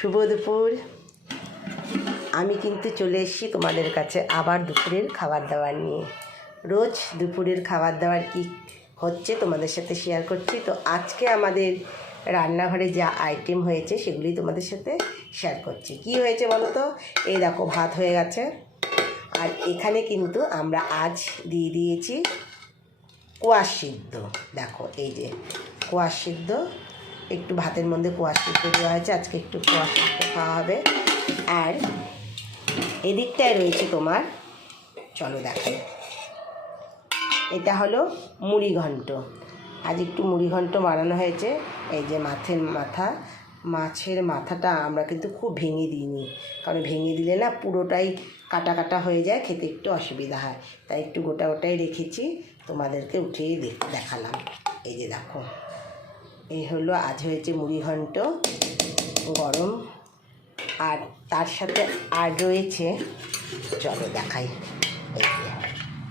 শুভ দুপুর। আমি কিন্তু চলে এসেছি তোমাদের কাছে আবার দুপুরের খাবার দাবার নিয়ে। রোজ দুপুরের খাবার দাবার কী হচ্ছে তোমাদের সাথে শেয়ার করছি। তো আজকে আমাদের রান্নাঘরে যা আইটেম হয়েছে সেগুলি তোমাদের সাথে শেয়ার করছি। কি হয়েছে বলো তো? এই দেখো ভাত হয়ে গেছে, আর এখানে কিন্তু আমরা আজ দিয়ে দিয়েছি কোয়াশ সিদ্ধ। দেখো এই যে কোয়াশ সিদ্ধ, একটু ভাতের মধ্যে কোয়াশ সিদ্ধ দেওয়া হয়েছে। আজকে একটু কোয়াশ সিদ্ধ খাওয়া হবে। আর এদিকটায় রয়েছে তোমার, চলো দেখো, এটা হলো মুড়ি ঘন্ট। আজ একটু মুড়ি ঘন্ট বানানো হয়েছে। এই যে মাছের মাথাটা আমরা কিন্তু খুব ভেঙে দিইনি, কারণ ভেঙে দিলে না পুরোটাই কাটা কাটা হয়ে যায়, খেতে একটু অসুবিধা হয়, তাই একটু গোটা গোটাই রেখেছি। তোমাদেরকে উঠিয়ে দেখালাম। এই যে দেখো, এই হলো আজ হয়েছে মুড়ি ঘন্ট গরম। আর তার সাথে আর রয়েছে, চলো দেখাই, এই যে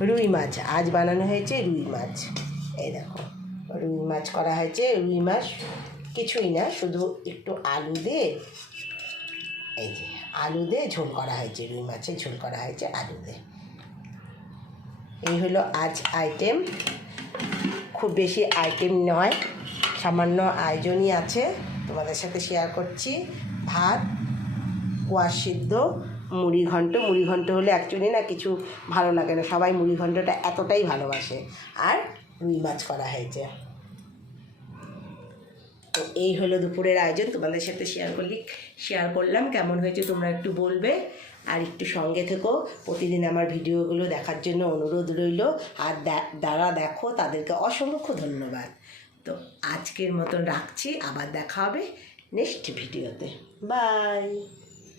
রুই মাছ আজ বানানো হয়েছে। রুই মাছ, এই দেখো রুই মাছ করা হয়েছে। রুই মাছ কিছুই না, শুধু একটু আলু দিয়ে, এই যে আলু দিয়ে ঝোল করা হয়েছে। রুই মাছের ঝোল করা হয়েছে আলু দিয়ে। এই হলো আজ আইটেম। খুব বেশি আইটেম নয়, সামান্য আয়োজনই আছে, তোমাদের সাথে শেয়ার করছি। ভাত, কোয়াশ সিদ্ধ, মুড়ি ঘন্ট। মুড়ি ঘন্ট হলে অ্যাকচুয়ালি না কিছু ভালো লাগে না, সবাই মুড়ি ঘন্টটা এতটাই ভালোবাসে। আর রুই মাছ করা হয়েছে। তো এই হলো দুপুরের আয়োজন, তোমাদের সাথে শেয়ার করলাম। কেমন হয়েছে তোমরা একটু বলবে, আর একটু সঙ্গে থেকো। প্রতিদিন আমার ভিডিওগুলো দেখার জন্য অনুরোধ রইল। আর যারা দেখো তাদেরকে অসংখ্য ধন্যবাদ। তো আজকের মতন রাখছি, আবার দেখা হবে নেক্সট ভিডিওতে। বাই।